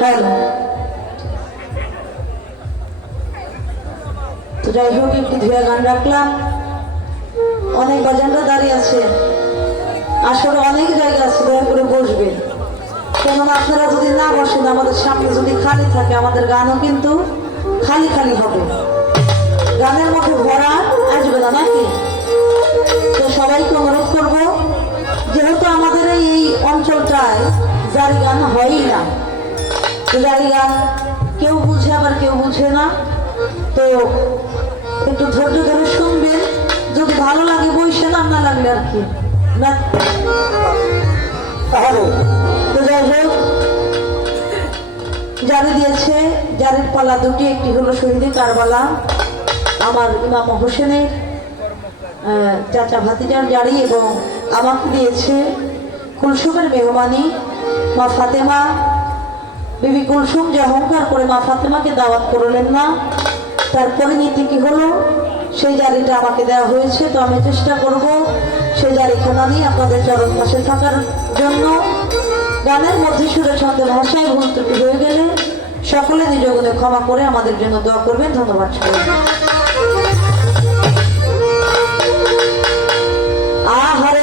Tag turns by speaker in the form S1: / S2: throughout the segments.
S1: Hello. তো যাই হোক, একটু ধুয়ে গান রাখলাম। অনেক বাজানরা দাঁড়িয়ে আছে। আসলে অনেক জায়গা আছে, দয়া করে বসবেন। কেননা আপনারা যদি না বসেন, আমাদের সামনে যদি খালি থাকে, আমাদের গানও কিন্তু খালি খালি হবে। গানের মধ্যে ভরা আসবে না, নাকি? তো সবাইকে অনুরোধ করব, যেহেতু আমাদের এই অঞ্চলটায় জারি গান হয়ই না জারি গান কেউ বুঝে, আবার কেউ বুঝে না। তো একটু ধৈর্য ধরে শুনবেন। যদি ভালো লাগে বইসেন আর না লাগলে আর কি। না?
S2: তাহলে,
S1: তো যাই হোক, জারি দিয়েছে। জারির পালা দুটি, একটি হলো শহীদি কারবালা, আমার ইমাম হোসেনের চাচা ভাতিজার জারি এবং আমাকে দিয়েছে। কুলসুমের মেহমানি, মা ফাতেমা বিবি কুলসুম যে অহংকার করে মা ফাতেমাকে দাওয়াত করলেন না, তার নীতি কি হলো? সেই জারিটা আমাকে দেওয়া হয়েছে, তো আমি চেষ্টা করব সেই জারিখানা নিয়ে আপনাদের চরণ পাশে থাকার জন্য। গানের মধ্যে সুরে ছন্দে ভাষায় ভুল ত্রুটি হয়ে গেলে সকলে নিজ ক্ষমা করে আমাদের জন্য দোয়া করবেন। ধন্যবাদ। আহারে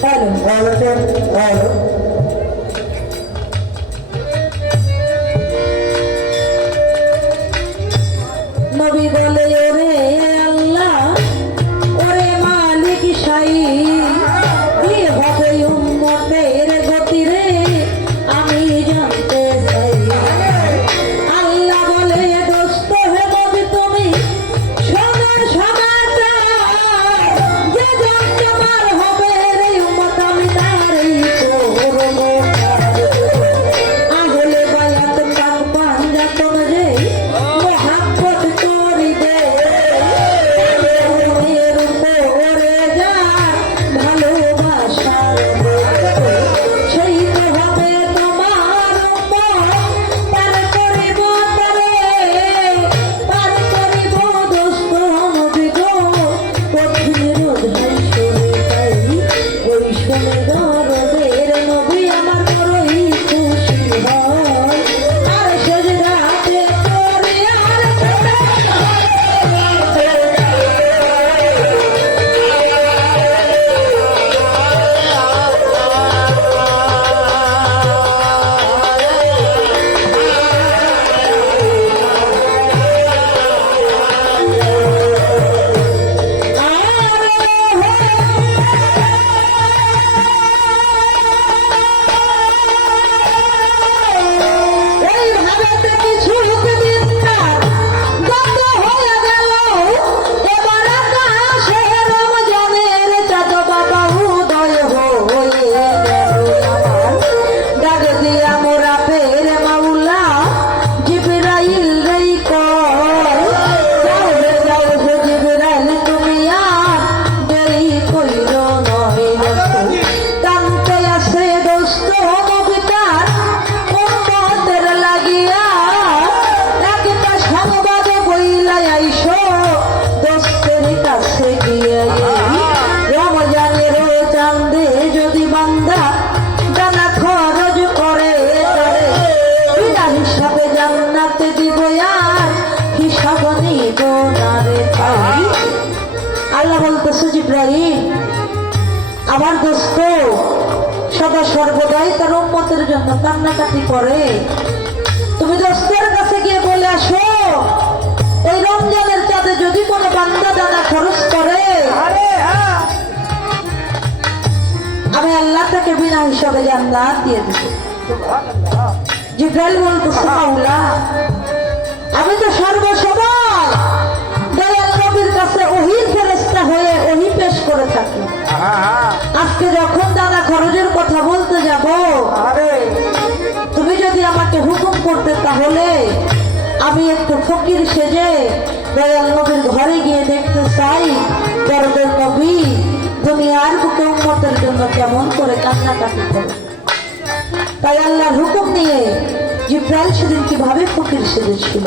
S1: Claro, o a lo কান্নাকাটি করে। তুমি দোস্তের কাছে গিয়ে বলে আসো এই রমজানের চাঁদে যদি কোনো বান্দা দানা খরচ করে
S2: হ্যাঁ।
S1: আমি আল্লাহ তাকে বিনা হিসাবে জান্নাত দিয়ে দিব। জিব্রাইল বলতো সুমাউলা আমি তো সর্বসময় দয়াল কাছে ওহি ফেরেস্তা হয়ে ওহি পেশ করে থাকি।
S2: হ্যাঁ, হ্যাঁ।
S1: আজকে যখন দাদা খরচের কথা বলতে যাব
S2: আরে।
S1: করতে তাহলে আমি একটু ফকির সেজে দয়াল নবীর ঘরে গিয়ে দেখতে চাই, দরদের কবি দুনিয়ার বুকে উন্মতের জন্য কেমন করে কান্নাকাটি করো। তাই আল্লাহর হুকুম নিয়ে জিব্রাইল সেদিন কীভাবে ফকির সেজেছিল।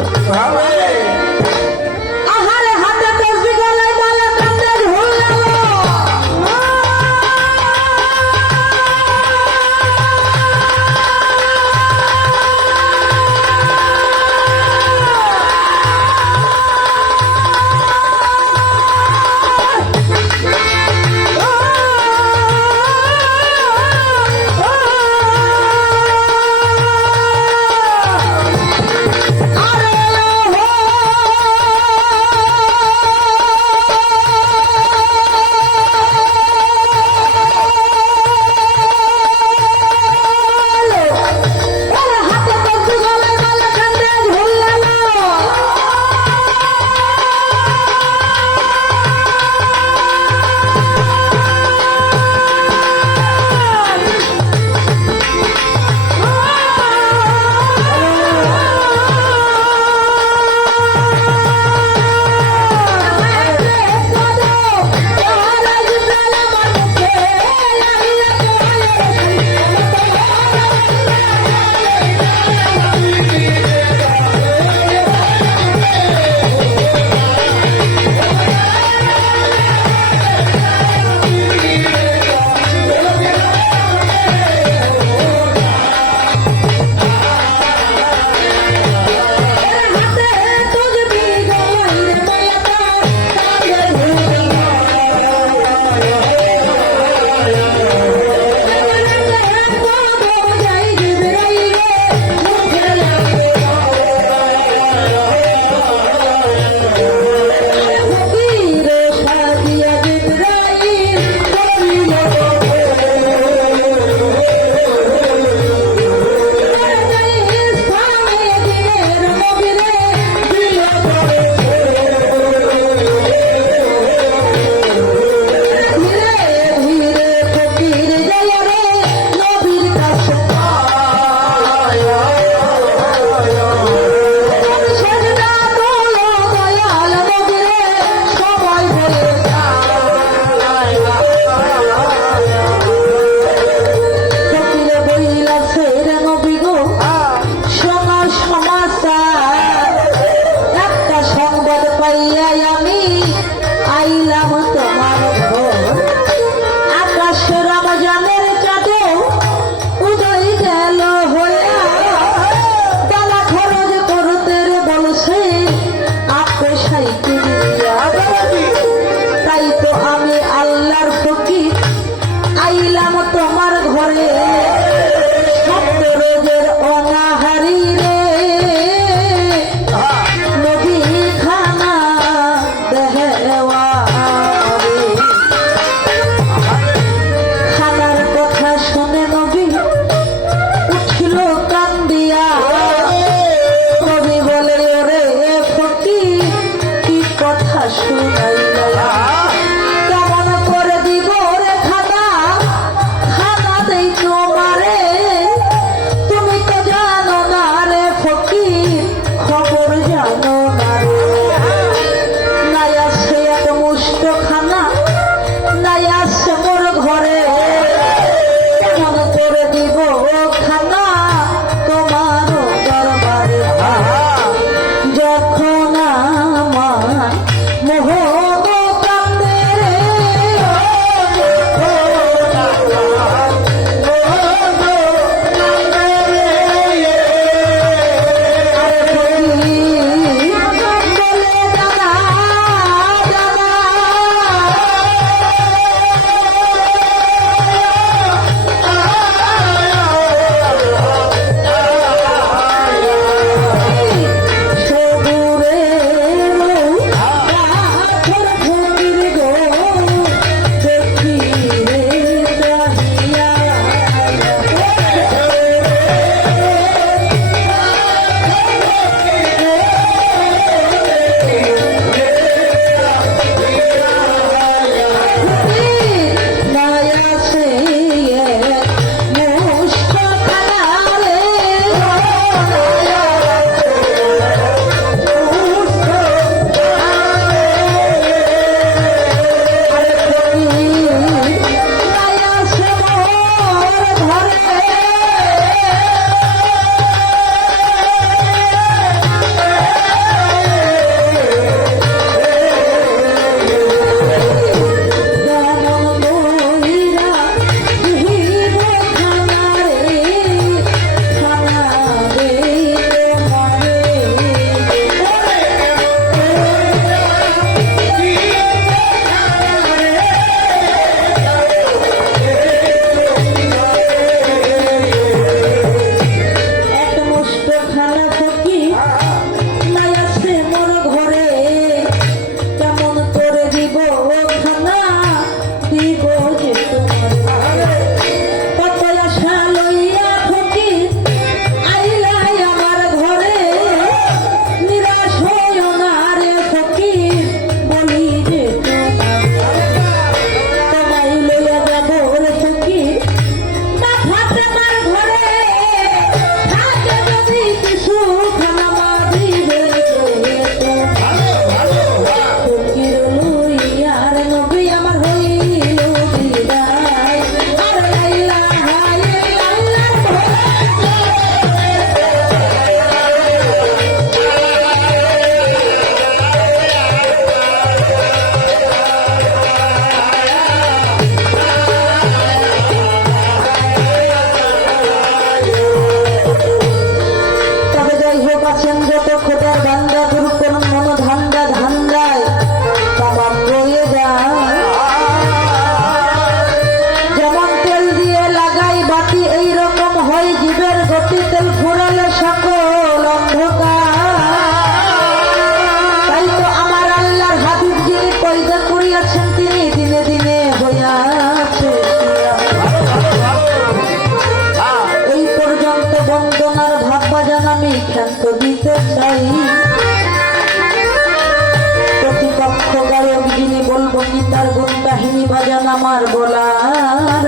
S1: আমার বলার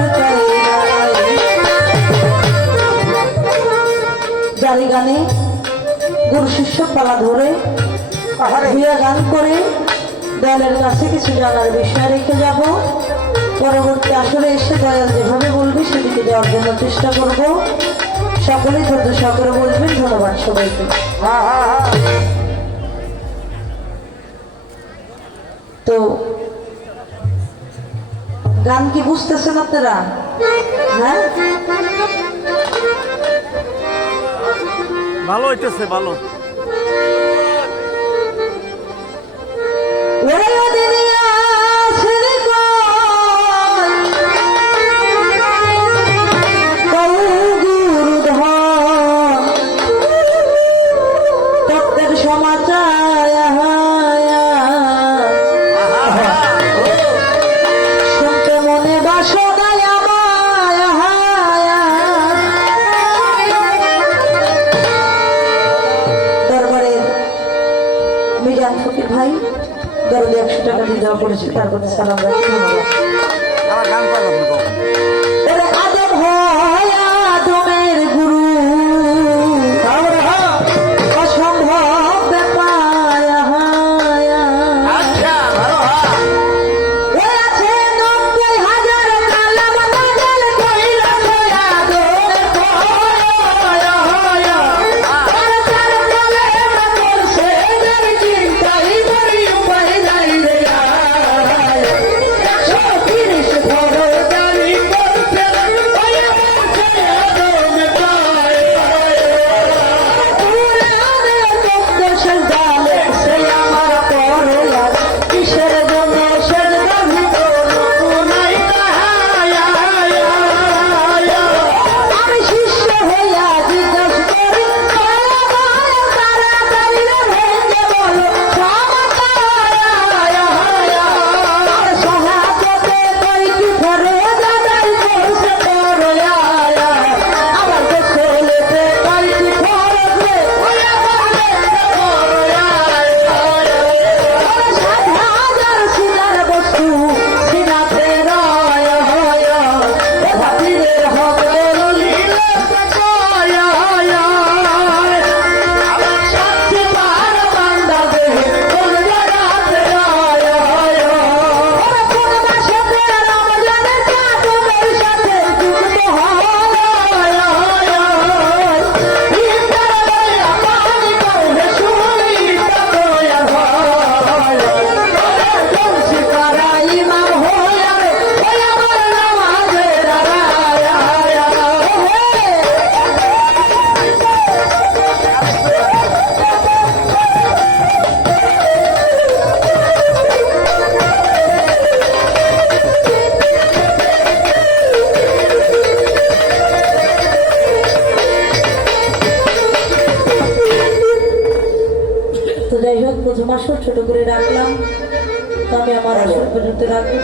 S1: জারি গানে গুরু শিষ্য পালা ধরে বিয়া গান করে দয়ালের কাছে কিছু জানার বিষয় রেখে যাব। পরবর্তী আসলে এসে দয়াল যেভাবে বলবে সেদিকে যাওয়ার জন্য চেষ্টা করব। সকলেই ধৈর্য সকলে বলবেন ধন্যবাদ সবাইকে। তো গান কি বুঝতেছেন আপনারা? হ্যাঁ?
S3: ভালো হইতেছে ভালো।
S1: I would. আসর ছোট করে রাখলাম। তবে আমার আসর পর্যন্ত রাখব।